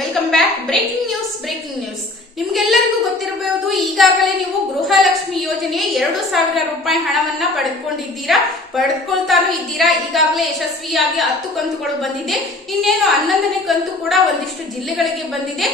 Welcome back breaking news breaking news ನಿಮ್ಗೆಲ್ಲರಿಗೂ ಗೊತ್ತಿರಬಹುದು, ಈಗಾಗಲೇ ನೀವು ಗೃಹಲಕ್ಷ್ಮಿ ಯೋಜನೆ ಎರಡು ಸಾವಿರ ರೂಪಾಯಿ ಹಣವನ್ನ ಪಡೆದುಕೊಂಡಿದ್ದೀರಾ? ಪಡೆದುಕೊಳ್ತಾನೂ ಇದ್ದೀರಾ? ಈಗಾಗಲೇ ಯಶಸ್ವಿಯಾಗಿ ಹತ್ತು ಕಂತುಗಳು ಬಂದಿದೆ. ಇನ್ನೇನು ಹನ್ನೊಂದನೇ ಕಂತು ಕೂಡ ಒಂದಿಷ್ಟು ಜಿಲ್ಲೆಗಳಿಗೆ ಬಂದಿದೆ.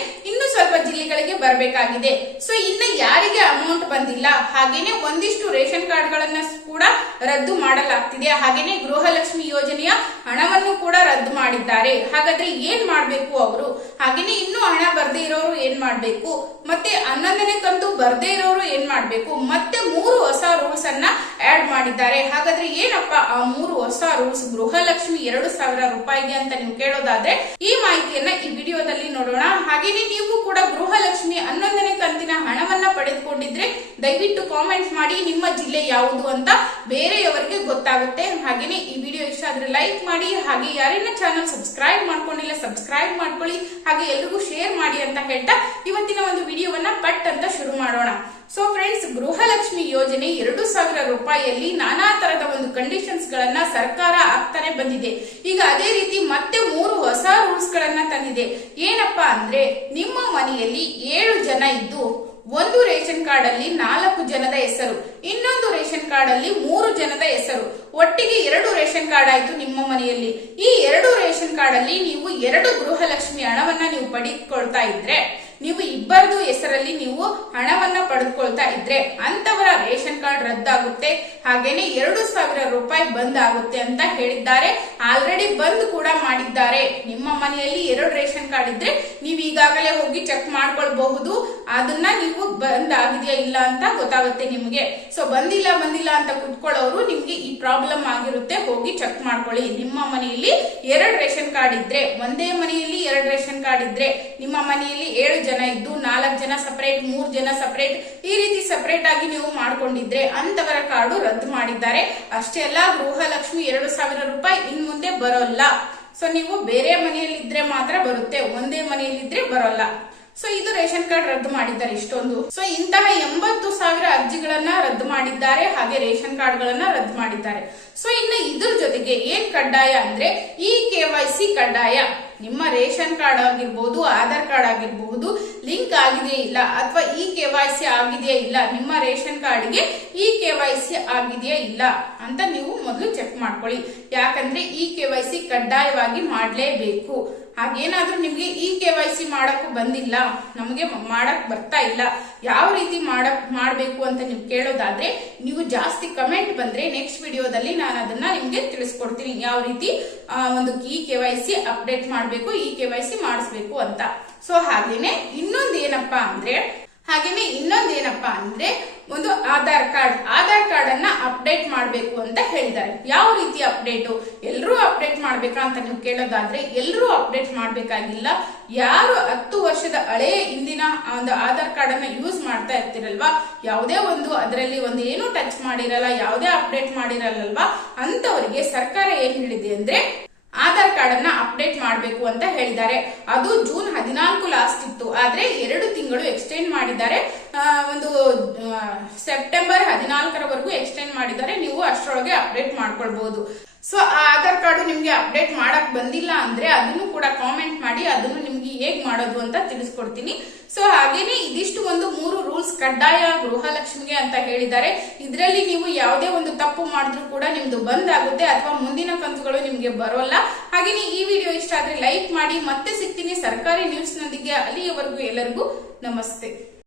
ಸ್ವಲ್ಪ ಜಿಲ್ಲೆಗಳಿಗೆ ಬರಬೇಕಾಗಿದೆ. ಸೊ ಇನ್ನ ಯಾರಿಗೆ ಅಮೌಂಟ್ ಬಂದಿಲ್ಲ, ಹಾಗೇನೆ ಒಂದಿಷ್ಟು ರೇಷನ್ ಕಾರ್ಡ್ ಗಳನ್ನ ಕೂಡ ರದ್ದು ಮಾಡಲಾಗ್ತಿದೆ. ಹಾಗೇನೆ ಗೃಹಲಕ್ಷ್ಮಿ ಯೋಜನೆಯ ಹಣವನ್ನು ಕೂಡ ರದ್ದು ಮಾಡಿದ್ದಾರೆ. ಹಾಗಾದ್ರೆ ಏನ್ ಮಾಡ್ಬೇಕು ಅವರು? ಹಾಗೇನೆ ಇನ್ನು ಹಣ ಬರ್ದೇ ಇರೋರು ಏನ್ ಮಾಡ್ಬೇಕು? ಮತ್ತೆ ಹನ್ನೊಂದನೇ ಕಂತು ಬರ್ದೇ ಇರೋರು ಏನ್ ಮಾಡ್ಬೇಕು? ಮತ್ತೆ ಮೂರು ಹೊಸ ರೂಲ್ಸ್ ಅನ್ನ ಆಡ್ ಮಾಡಿದ್ದಾರೆ. ಹಾಗಾದ್ರೆ ಏನಪ್ಪ ಆ ಮೂರು ಹೊಸ ರೂಲ್ಸ್? ಗೃಹಲಕ್ಷ್ಮಿ ಎರಡು ಸಾವಿರ ರೂಪಾಯಿಗೆ ಅಂತ ನೀವು ಕೇಳೋದಾದ್ರೆ ಈ ಮಾಹಿತಿಯನ್ನ ಈ ನೋಡೋಣ ಹಾಗೇನೆ ನೀವು ಕೂಡ ಗೃಹಲಕ್ಷ್ಮಿ ಹನ್ನೊಂದನೇ ಕಂತಿನ ಹಣವನ್ನ ಪಡೆದುಕೊಂಡಿದ್ರೆ ದಯವಿಟ್ಟು ಕಾಮೆಂಟ್ ಮಾಡಿ ನಿಮ್ಮ ಜಿಲ್ಲೆ ಯಾವುದು ಅಂತ ಬೇರೆಯವರಿಗೆ ಗೊತ್ತಾಗುತ್ತೆ. ಹಾಗೇನೆ ಈ ವಿಡಿಯೋ ಇಷ್ಟ ಆದ್ರೆ ಲೈಕ್ ಮಾಡಿ, ಹಾಗೆ ಯಾರೇನ ಚಾನಲ್ ಸಬ್ಸ್ಕ್ರೈಬ್ ಮಾಡ್ಕೊಂಡಿಲ್ಲ ಸಬ್ಸ್ಕ್ರೈಬ್ ಮಾಡ್ಕೊಳ್ಳಿ, ಹಾಗೆ ಎಲ್ರಿಗೂ ಶೇರ್ ಮಾಡಿ ಅಂತ ಹೇಳ್ತಾ ಇವತ್ತಿನ ಒಂದು ವಿಡಿಯೋವನ್ನ ಪಟ್ ಅಂತ ಶುರು ಮಾಡೋಣ. ಸೊ ಫ್ರೆಂಡ್ಸ್ ಗೃಹಲಕ್ಷ್ಮಿ ಯೋಜನೆ ಎರಡು ಸಾವಿರ ರೂಪಾಯಿಯಲ್ಲಿ ನಾನಾ ತರದ ಒಂದು ಕಂಡೀಷನ್ಸ್ ಗಳನ್ನ ಸರ್ಕಾರ ಆಗ್ತಾನೆ ಬಂದಿದೆ. ಈಗ ಅದೇ ರೀತಿ ಮತ್ತೆ ಮೂರು ಹೊಸ ರೂಲ್ಸ್ ಗಳನ್ನ ತಂದಿದೆ. ಏನಪ್ಪಾ ಅಂದ್ರೆ ನಿಮ್ಮ ಮನೆಯಲ್ಲಿ ಏಳು ಜನ ಇದ್ದು ಒಂದು ರೇಷನ್ ಕಾರ್ಡ್ ಅಲ್ಲಿ ನಾಲ್ಕು ಜನದ ಹೆಸರು, ಇನ್ನೊಂದು ರೇಷನ್ ಕಾರ್ಡ್ ಅಲ್ಲಿ ಮೂರು ಜನದ ಹೆಸರು. ಒಟ್ಟಿಗೆ ಎರಡು ರೇಷನ್ ಕಾರ್ಡ್ ಆಯ್ತು ನಿಮ್ಮ ಮನೆಯಲ್ಲಿ. ಈ ಎರಡು ರೇಷನ್ ಕಾರ್ಡ್ ಅಲ್ಲಿ ನೀವು ಎರಡು ಗೃಹಲಕ್ಷ್ಮಿ ಹಣವನ್ನ ನೀವು ಪಡೆದುಕೊಳ್ತಾ ಇದ್ರೆ ನೀವು ಇಬ್ಬರದು ಹೆಸರಲ್ಲಿ ನೀವು ಹಣವನ್ನ ಪಡೆದುಕೊಳ್ತಾ ಇದ್ರೆ ಅಂತವರ ರೇಷನ್ ಕಾರ್ಡ್ ರದ್ದಾಗುತ್ತೆ. ಹಾಗೇನೆ ಎರಡು ಸಾವಿರ ರೂಪಾಯಿ ಬಂದ್ ಆಗುತ್ತೆ ಅಂತ ಹೇಳಿದ್ದಾರೆ. ಆಲ್ರೆಡಿ ಬಂದ್ ಕೂಡ ಮಾಡಿದ್ದಾರೆ. ನಿಮ್ಮ ಮನೆಯಲ್ಲಿ ಎರಡು ರೇಷನ್ ಕಾರ್ಡ್ ಇದ್ರೆ ನೀವು ಈಗಾಗಲೇ ಹೋಗಿ ಚೆಕ್ ಮಾಡ್ಕೊಳ್ಬಹುದು. ಅದನ್ನ ನೀವು ಬಂದ್ ಆಗಿದೆಯಾ ಇಲ್ಲ ಅಂತ ಗೊತ್ತಾಗುತ್ತೆ ನಿಮ್ಗೆ. ಸೊ ಬಂದಿಲ್ಲ ಬಂದಿಲ್ಲ ಅಂತ ಕುತ್ಕೊಳ್ಳೋರು ನಿಮ್ಗೆ ಈ ಪ್ರಾಬ್ಲಮ್ ಆಗಿರುತ್ತೆ. ಹೋಗಿ ಚೆಕ್ ಮಾಡ್ಕೊಳ್ಳಿ. ನಿಮ್ಮ ಮನೆಯಲ್ಲಿ ಎರಡು ರೇಷನ್ ಕಾರ್ಡ್ ಇದ್ರೆ, ಒಂದೇ ಮನೆಯಲ್ಲಿ ಎರಡು ರೇಷನ್ ಕಾರ್ಡ್ ಇದ್ರೆ, ನಿಮ್ಮ ಮನೆಯಲ್ಲಿ ಏಳು ಜನ ಇದ್ದು ನಾಲ್ಕು ಜನ ಸಪರೇಟ್ ಮೂರ್ ಜನ ಸಪರೇಟ್ ಈ ರೀತಿ ಸಪರೇಟ್ ಆಗಿ ನೀವು ಮಾಡ್ಕೊಂಡಿದ್ರೆ ಅಂತವರ ಕಾರ್ಡು ರದ್ದು ಮಾಡಿದ್ದಾರೆ. ಅಷ್ಟೇ ಅಲ್ಲ, ಗೃಹಲಕ್ಷ್ಮಿ ಎರಡು ಸಾವಿರ ರೂಪಾಯಿ ಇನ್ ಮುಂದೆ ಬರೋಲ್ಲ. ಸೊ ನೀವು ಬೇರೆ ಮನೆಯಲ್ಲಿ ಇದ್ರೆ ಮಾತ್ರ ಬರುತ್ತೆ, ಒಂದೇ ಮನೆಯಲ್ಲಿದ್ರೆ ಬರೋಲ್ಲ. ಸೊ ಇದು ರೇಷನ್ ಕಾರ್ಡ್ ರದ್ದು ಮಾಡಿದ್ದಾರೆ ಇಷ್ಟೊಂದು. ಸೊ ಇಂತಹ ಎಂಬತ್ತು ಸಾವಿರ ಅರ್ಜಿಗಳನ್ನ ರದ್ದು ಮಾಡಿದ್ದಾರೆ, ಹಾಗೆ ರೇಷನ್ ಕಾರ್ಡ್ ಗಳನ್ನ ರದ್ದು ಮಾಡಿದ್ದಾರೆ. ಸೊ ಇನ್ನು ಇದ್ರ ಜೊತೆಗೆ ಏನ್ ಕಡ್ಡಾಯ ಅಂದ್ರೆ ಈ ಕೆ ವೈ ಸಿ ಕಡ್ಡಾಯ. ನಿಮ್ಮ ರೇಷನ್ ಕಾರ್ಡ್ ಆಗಿರ್ಬೋದು, ಆಧಾರ್ ಕಾರ್ಡ್ ಆಗಿರಬಹುದು ಲಿಂಕ್ ಆಗಿದೆಯೇ ಇಲ್ಲ ಅಥವಾ ಇ ಕೆ ವೈ ಸಿ ಆಗಿದೆಯೇ ಇಲ್ಲ, ನಿಮ್ಮ ರೇಷನ್ ಕಾರ್ಡ್ಗೆ ಈ ಕೆ ವೈ ಸಿ ಆಗಿದೆಯೇ ಇಲ್ಲ. ಅಂತ ನೀವು ಮೊದಲು ಚೆಕ್ ಮಾಡ್ಕೊಳ್ಳಿ. ಯಾಕಂದ್ರೆ ಈ ಕೆ ವೈ ಸಿ ಕಡ್ಡಾಯವಾಗಿ ಮಾಡಲೇಬೇಕು. ಹಾಗೇನಾದ್ರೂ ನಿಮ್ಗೆ ಈ ಕೆ ವೈ ಸಿ ಮಾಡಕ್ಕೂ ಬಂದಿಲ್ಲ, ನಮಗೆ ಮಾಡಕ್ ಬರ್ತಾ ಇಲ್ಲ, ಯಾವ ರೀತಿ ಮಾಡಕ್, ಮಾಡಬೇಕು ಅಂತ ನೀವು ಕೇಳೋದಾದ್ರೆ ನೀವು ಜಾಸ್ತಿ ಕಮೆಂಟ್ ಬಂದ್ರೆ ನೆಕ್ಸ್ಟ್ ವಿಡಿಯೋದಲ್ಲಿ ನಾನು ಅದನ್ನ ನಿಮ್ಗೆ ತಿಳಿಸ್ಕೊಡ್ತೀನಿ. ಯಾವ ರೀತಿ ಒಂದು ಈ ಕೆ ವೈ ಸಿ ಅಪ್ಡೇಟ್ ಮಾಡಬೇಕು, ಈ ಕೆ ವೈ ಸಿ ಮಾಡಿಸ್ಬೇಕು ಅಂತ. ಸೊ ಹಾಗೇನೆ ಇನ್ನೊಂದು ಏನಪ್ಪಾ ಅಂದ್ರೆ ಹಾಗೇನೆ ಇನ್ನೊಂದೇನಪ್ಪಾ ಅಂದ್ರೆ ಒಂದು ಆಧಾರ್ ಕಾರ್ಡ್ ಆಧಾರ್ ಕಾರ್ಡ್ ಅನ್ನ ಅಪ್ಡೇಟ್ ಮಾಡಬೇಕು ಅಂತ ಹೇಳಿದ್ದಾರೆ. ಯಾವ ರೀತಿ ಅಪ್ಡೇಟ್? ಎಲ್ಲರೂ ಅಪ್ಡೇಟ್ ಮಾಡ್ಬೇಕಾ ಅಂತ ನೀವು ಕೇಳೋದಾದ್ರೆ ಎಲ್ಲರೂ ಅಪ್ಡೇಟ್ ಮಾಡಬೇಕಾಗಿಲ್ಲ. ಯಾರು ಹತ್ತು ವರ್ಷದ ಹಳೆಯ ಇಂದಿನ ಒಂದು ಆಧಾರ್ ಕಾರ್ಡ್ ಅನ್ನ ಯೂಸ್ ಮಾಡ್ತಾ ಇರ್ತಿರಲ್ವಾ? ಯಾವುದೇ ಒಂದು ಅದರಲ್ಲಿ ಒಂದು ಏನು ಟಚ್ ಮಾಡಿರಲ್ಲ, ಯಾವುದೇ ಅಪ್ಡೇಟ್ ಮಾಡಿರಲ್ಲಲ್ವಾ? ಅಂತವರಿಗೆ ಸರ್ಕಾರ ಏನ್ ಹೇಳಿದೆ ಅಂದ್ರೆ ಕಾರ್ಡ್ ಅನ್ನ ಅಪ್ಡೇಟ್ ಮಾಡಬೇಕು ಅಂತ ಹೇಳಿದ್ದಾರೆ. ಅದು ಜೂನ್ ಹದಿನಾಲ್ಕು ಲಾಸ್ಟ್ ಇತ್ತು. ಆದ್ರೆ ಎರಡು ತಿಂಗಳು ಎಕ್ಸ್ಟೆಂಡ್ ಮಾಡಿದ್ದಾರೆ. ಒಂದು ಸೆಪ್ಟೆಂಬರ್ ಹದಿನಾಲ್ಕರವರೆಗೂ ಎಕ್ಸ್ಟೆಂಡ್ ಮಾಡಿದ್ದಾರೆ. ನೀವು ಅಷ್ಟರೊಳಗೆ ಅಪ್ಡೇಟ್ ಮಾಡ್ಕೊಳ್ಬಹುದು ಸೊ ಆ ಆಧಾರ್ ಕಾರ್ಡ್ ನಿಮ್ಗೆ ಅಪ್ಡೇಟ್ ಮಾಡಕ್ ಬಂದಿಲ್ಲ ಅಂದ್ರೆ ಅದನ್ನು ಕೂಡ ಕಾಮೆಂಟ್ ಮಾಡಿ, ಅದನ್ನು ನಿಮ್ಗೆ ಹೇಗ್ ಮಾಡೋದು ಅಂತ ತಿಳಿಸ್ಕೊಡ್ತೀನಿ. ಸೊ ಹಾಗೇನೆ ಇದಿಷ್ಟು ಒಂದು ಮೂರು ಕಡ್ಡಾಯ ಗೃಹಲಕ್ಷ್ಮಿಗೆ ಅಂತ ಹೇಳಿದ್ದಾರೆ. ಇದರಲ್ಲಿ ನೀವು ಯಾವುದೇ ಒಂದು ತಪ್ಪು ಮಾಡಿದ್ರು ಕೂಡ ನಿಮ್ದು ಬಂದ್ ಆಗುತ್ತೆ ಅಥವಾ ಮುಂದಿನ ಕಂತುಗಳು ನಿಮ್ಗೆ ಬರೋಲ್ಲ. ಹಾಗೇನೆ ಈ ವಿಡಿಯೋ ಇಷ್ಟ ಆದ್ರೆ ಲೈಕ್ ಮಾಡಿ, ಮತ್ತೆ ಸಿಗ್ತೀನಿ ಸರ್ಕಾರಿ ನ್ಯೂಸ್ ನೊಂದಿಗೆ ಅಲ್ಲಿಯವರೆಗೂ ಎಲ್ಲರಿಗೂ ನಮಸ್ತೆ.